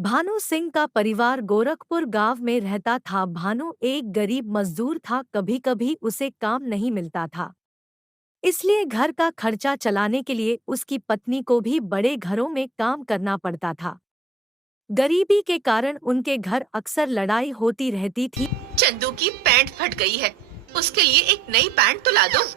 भानु सिंह का परिवार गोरखपुर गांव में रहता था। भानु एक गरीब मजदूर था। कभी कभी उसे काम नहीं मिलता था, इसलिए घर का खर्चा चलाने के लिए उसकी पत्नी को भी बड़े घरों में काम करना पड़ता था। गरीबी के कारण उनके घर अक्सर लड़ाई होती रहती थी। चंदू की पैंट फट गई है, उसके लिए एक नई पैंट तो ला दो।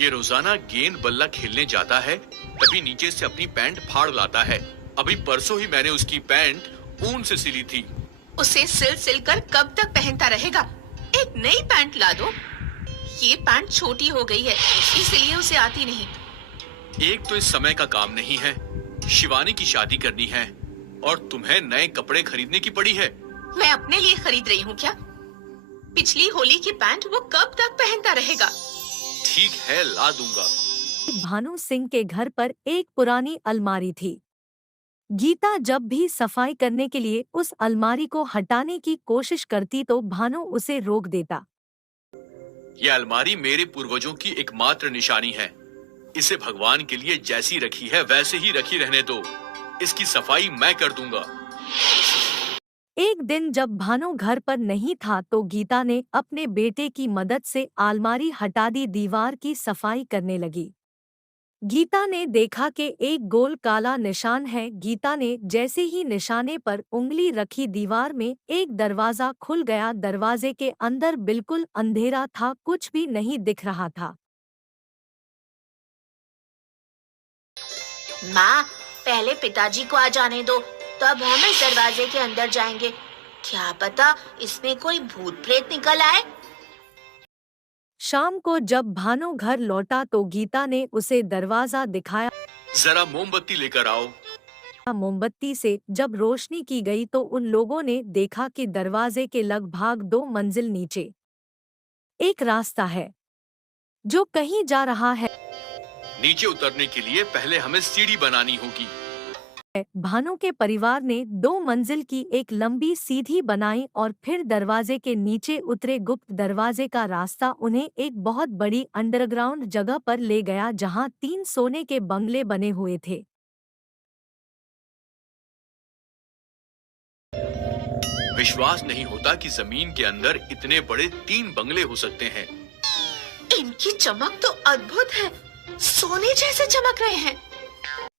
ये रोजाना गेंद बल्ला खेलने जाता है, तभी नीचे से अपनी पैंट फाड़ लाता है। अभी परसों ही मैंने उसकी पैंट ऊन से सिली थी। उसे सिल कर कब तक पहनता रहेगा? एक नई पैंट ला दो। ये पैंट छोटी हो गई है, इसलिए उसे आती नहीं। एक तो इस समय का काम नहीं है, शिवानी की शादी करनी है और तुम्हें नए कपड़े खरीदने की पड़ी है। मैं अपने लिए खरीद रही हूँ क्या? पिछली होली की पैंट वो कब तक पहनता रहेगा? ठीक है, ला दूंगा। भानु सिंह के घर पर एक पुरानी अलमारी थी। गीता जब भी सफाई करने के लिए उस अलमारी को हटाने की कोशिश करती तो भानु उसे रोक देता। यह अलमारी मेरे पूर्वजों की एकमात्र निशानी है। इसे भगवान के लिए जैसी रखी है वैसे ही रखी रहने दो। इसकी सफाई मैं कर दूंगा। एक दिन जब भानु घर पर नहीं था तो गीता ने अपने बेटे की मदद से अलमारी हटा दी, दीवार की सफाई करने लगी। गीता ने देखा कि एक गोल काला निशान है। गीता ने जैसे ही निशाने पर उंगली रखी, दीवार में एक दरवाजा खुल गया। दरवाजे के अंदर बिल्कुल अंधेरा था, कुछ भी नहीं दिख रहा था। माँ, पहले पिताजी को आ जाने दो, तब हम इस दरवाजे के अंदर जाएंगे। क्या पता इसमें कोई भूत प्रेत निकल आए। शाम को जब भानु घर लौटा तो गीता ने उसे दरवाजा दिखाया। जरा मोमबत्ती लेकर आओ। मोमबत्ती से जब रोशनी की गई तो उन लोगों ने देखा कि दरवाजे के लगभग 2 मंजिल नीचे एक रास्ता है जो कहीं जा रहा है। नीचे उतरने के लिए पहले हमें सीढ़ी बनानी होगी। भानु के परिवार ने 2 मंजिल की एक लंबी सीढ़ी बनाई और फिर दरवाजे के नीचे उतरे। गुप्त दरवाजे का रास्ता उन्हें एक बहुत बड़ी अंडरग्राउंड जगह पर ले गया जहां 3 सोने के बंगले बने हुए थे। विश्वास नहीं होता कि जमीन के अंदर इतने बड़े 3 बंगले हो सकते हैं। इनकी चमक तो अद्भुत है, सोने जैसे चमक रहे हैं।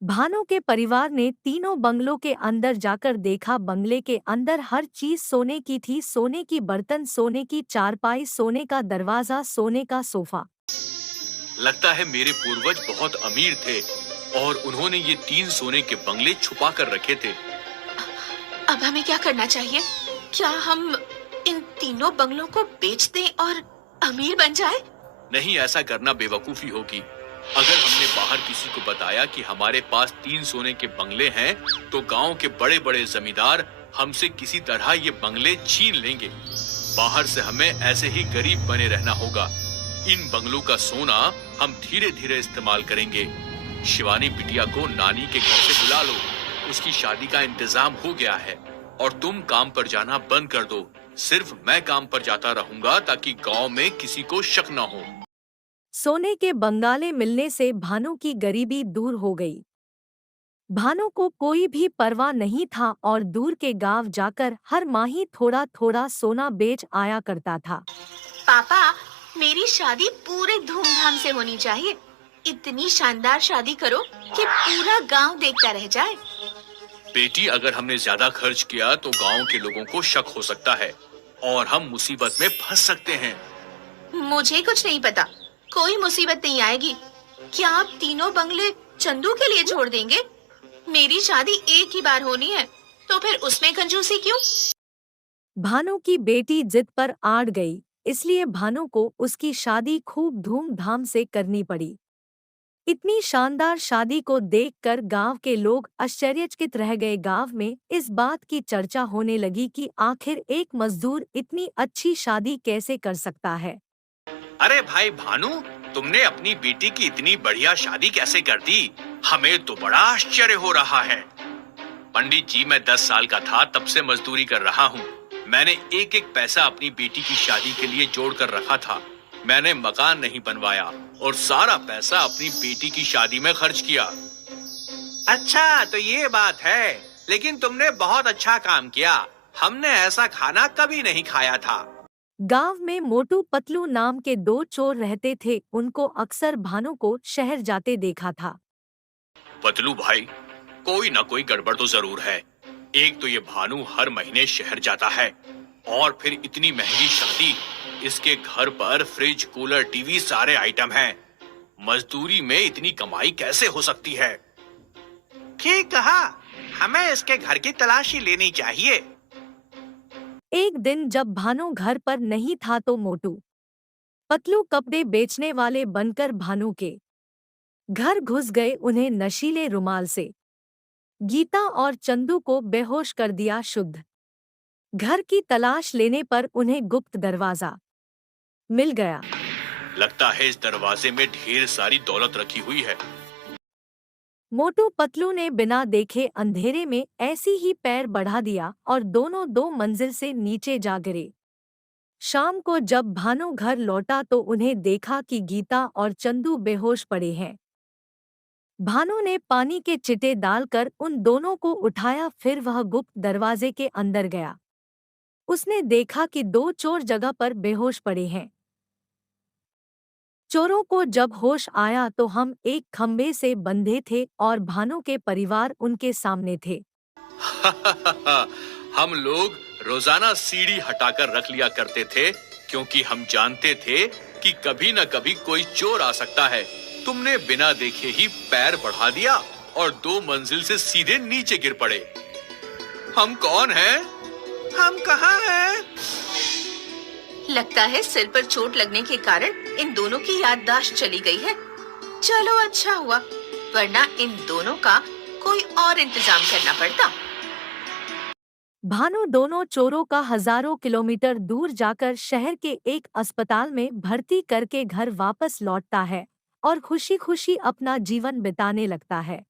भानु के परिवार ने तीनों बंगलों के अंदर जाकर देखा। बंगले के अंदर हर चीज सोने की थी। सोने की बर्तन, सोने की चारपाई, सोने का दरवाजा, सोने का सोफा। लगता है मेरे पूर्वज बहुत अमीर थे और उन्होंने ये 3 सोने के बंगले छुपा कर रखे थे। अब हमें क्या करना चाहिए? क्या हम इन तीनों बंगलों को बेच दें और अमीर बन जाए? नहीं, ऐसा करना बेवकूफी होगी। अगर हमने बाहर किसी को बताया कि हमारे पास 3 सोने के बंगले हैं, तो गांव के बड़े बड़े जमींदार हमसे किसी तरह ये बंगले छीन लेंगे। बाहर से हमें ऐसे ही गरीब बने रहना होगा। इन बंगलों का सोना हम धीरे धीरे इस्तेमाल करेंगे। शिवानी बिटिया को नानी के घर से बुला लो, उसकी शादी का इंतजाम हो गया है। और तुम काम पर जाना बंद कर दो। सिर्फ मैं काम पर जाता रहूंगा ताकि गांव में किसी को शक न हो। सोने के बंगाले मिलने से भानु की गरीबी दूर हो गई। भानु को कोई भी परवाह नहीं था और दूर के गांव जाकर हर माही थोड़ा थोड़ा सोना बेच आया करता था। पापा, मेरी शादी पूरे धूमधाम से होनी चाहिए। इतनी शानदार शादी करो कि पूरा गांव देखता रह जाए। बेटी, अगर हमने ज्यादा खर्च किया तो गांव के लोगों को शक हो सकता है और हम मुसीबत में फंस सकते हैं। मुझे कुछ नहीं पता, कोई मुसीबत नहीं आएगी। क्या आप तीनों बंगले चंदू के लिए छोड़ देंगे? मेरी शादी एक ही बार होनी है, तो फिर उसमें कंजूसी क्यों? भानु की बेटी जिद पर अड़ गई, इसलिए भानु को उसकी शादी खूब धूमधाम से करनी पड़ी। इतनी शानदार शादी को देखकर गांव के लोग आश्चर्यचकित रह गए। गांव में इस बात की चर्चा होने लगी कि आखिर एक मजदूर इतनी अच्छी शादी कैसे कर सकता है। अरे भाई भानु, तुमने अपनी बेटी की इतनी बढ़िया शादी कैसे कर दी? हमें तो बड़ा आश्चर्य हो रहा है। पंडित जी, मैं 10 साल का था तब से मजदूरी कर रहा हूँ। मैंने एक एक पैसा अपनी बेटी की शादी के लिए जोड़ कर रखा था। मैंने मकान नहीं बनवाया और सारा पैसा अपनी बेटी की शादी में खर्च किया। अच्छा, तो ये बात है। लेकिन तुमने बहुत अच्छा काम किया। हमने ऐसा खाना कभी नहीं खाया था। गांव में मोटू पतलू नाम के दो चोर रहते थे। उनको अक्सर भानु को शहर जाते देखा था। पतलू भाई, कोई ना कोई गड़बड़ तो जरूर है। एक तो ये भानु हर महीने शहर जाता है, और फिर इतनी महंगी शादी। इसके घर पर फ्रिज, कूलर, टीवी सारे आइटम हैं। मजदूरी में इतनी कमाई कैसे हो सकती है? ठीक कहा, हमें इसके घर की तलाशी लेनी चाहिए। एक दिन जब भानु घर पर नहीं था तो मोटू पतलू कपड़े बेचने वाले बनकर भानु के घर घुस गए। उन्हें नशीले रुमाल से गीता और चंदू को बेहोश कर दिया। शुद्ध घर की तलाश लेने पर उन्हें गुप्त दरवाजा मिल गया। लगता है इस दरवाजे में ढेर सारी दौलत रखी हुई है। मोटू पतलू ने बिना देखे अंधेरे में ऐसी ही पैर बढ़ा दिया और दोनों 2 मंजिल से नीचे जा गिरे। शाम को जब भानु घर लौटा तो उन्हें देखा कि गीता और चंदू बेहोश पड़े हैं। भानु ने पानी के चिटे डालकर उन दोनों को उठाया। फिर वह गुप्त दरवाजे के अंदर गया। उसने देखा कि 2 चोर जगह पर बेहोश पड़े हैं। चोरों को जब होश आया तो हम एक खंबे से बंधे थे और भानु के परिवार उनके सामने थे। हम लोग रोजाना सीढ़ी हटाकर रख लिया करते थे, क्योंकि हम जानते थे कि कभी न कभी कोई चोर आ सकता है। तुमने बिना देखे ही पैर बढ़ा दिया और 2 मंजिल से सीधे नीचे गिर पड़े। हम कौन हैं? हम कहाँ हैं? लगता है सिर पर चोट लगने के कारण इन दोनों की याददाश्त चली गई है। चलो अच्छा हुआ, वरना इन दोनों का कोई और इंतजाम करना पड़ता। भानु दोनों चोरों का हजारों किलोमीटर दूर जाकर शहर के एक अस्पताल में भर्ती करके घर वापस लौटता है और खुशी खुशी अपना जीवन बिताने लगता है।